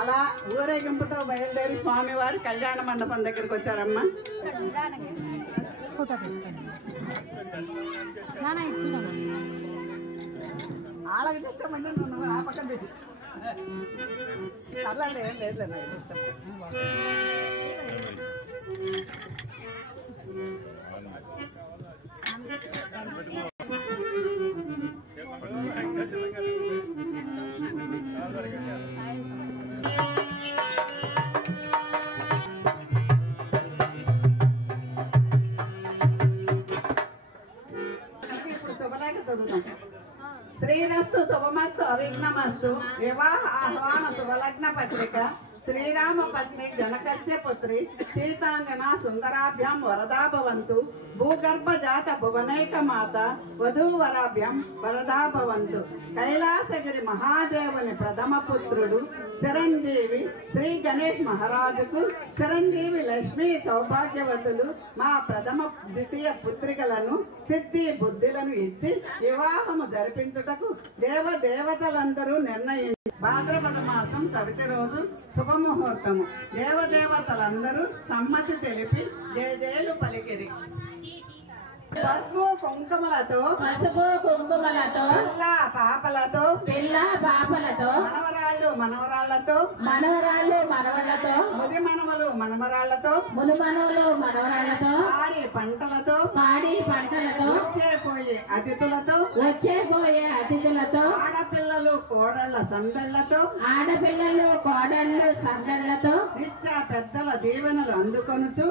అలా ఊరేగింపుతో బయలుదేరి స్వామివారి కళ్యాణ మండపం దగ్గరికి వచ్చారమ్మా. వాళ్ళకి ఇష్టం అంటే నువ్వు ఆ పక్కన పెట్టి అలా ఏం లేదు ఇష్టం. ఇప్పుడు శుభలేఖ చదువుతాం. శ్రీరస్తు శుభమస్తు అవిఘ్నమస్తు. వివాహ ఆహ్వాన శుభలగ్న పత్రిక. శ్రీరామ పత్ని జనకస్య పుత్రి సీతాంగన సుందరాభ్యాం వరదా భవంతు. భూగర్భ జాత భువనైక మాత వధూవరాభ్యాం వరదా భవంతు. కైలాసగిరి మహాదేవుని ప్రథమ పుత్రుడు చిరంజీవి శ్రీ గణేష్ మహారాజుకు చిరంజీవి లక్ష్మీ సౌభాగ్యవతులు మా ప్రథమ ద్వితీయ పుత్రికలను సిద్ధి బుద్ధిలను ఇచ్చి వివాహము జరిపించుటకు దేవదేవతలందరూ నిర్ణయించి భాద్రపద మాసం చవితి రోజు శుభముహూర్తము. దేవదేవతలందరూ సమ్మతి తెలిపి జయజయలు పలికిరి. పసుపు కుంకుమలతో పిల్ల పాపలతో మనవరాళ్లతో ముది మనవలు మనవరాళ్లతో పాడి పంటలతో వచ్చేపోయే అతిథులతో ఆడపిల్లలు కోడళ్ల సందళ్లతో నిత్య పెద్దల దీవెనలు అందుకొనుచు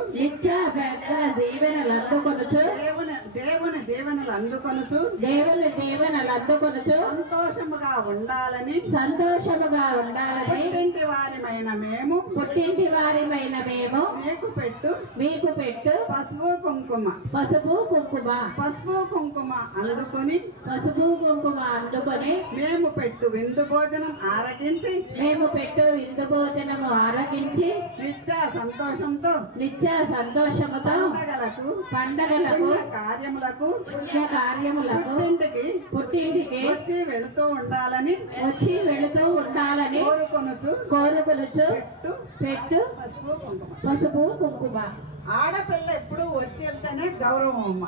దేవుని దీవెనలు అందుకొనుచు సంతోషముగా ఉండాలని పుట్టింటి వారిమైన మేము మీకు పెట్టు పసుపు కుంకుమ అందుకొని మేము పెట్టు విందు భోజనం ఆరగించి నిత్య సంతోషంతో పండగలకు కార్యములకు పుట్టింటికి వచ్చి వెళుతూ ఉండాలని కోరుకొనుచు పెట్టు పసుపు కుంకుమ. ఆడపిల్ల ఎప్పుడు వచ్చి వెళ్తేనే గౌరవం అమ్మ.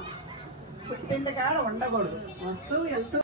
పుట్టింటి కాడ ఉండకూడదు, వస్తూ వెళ్తూ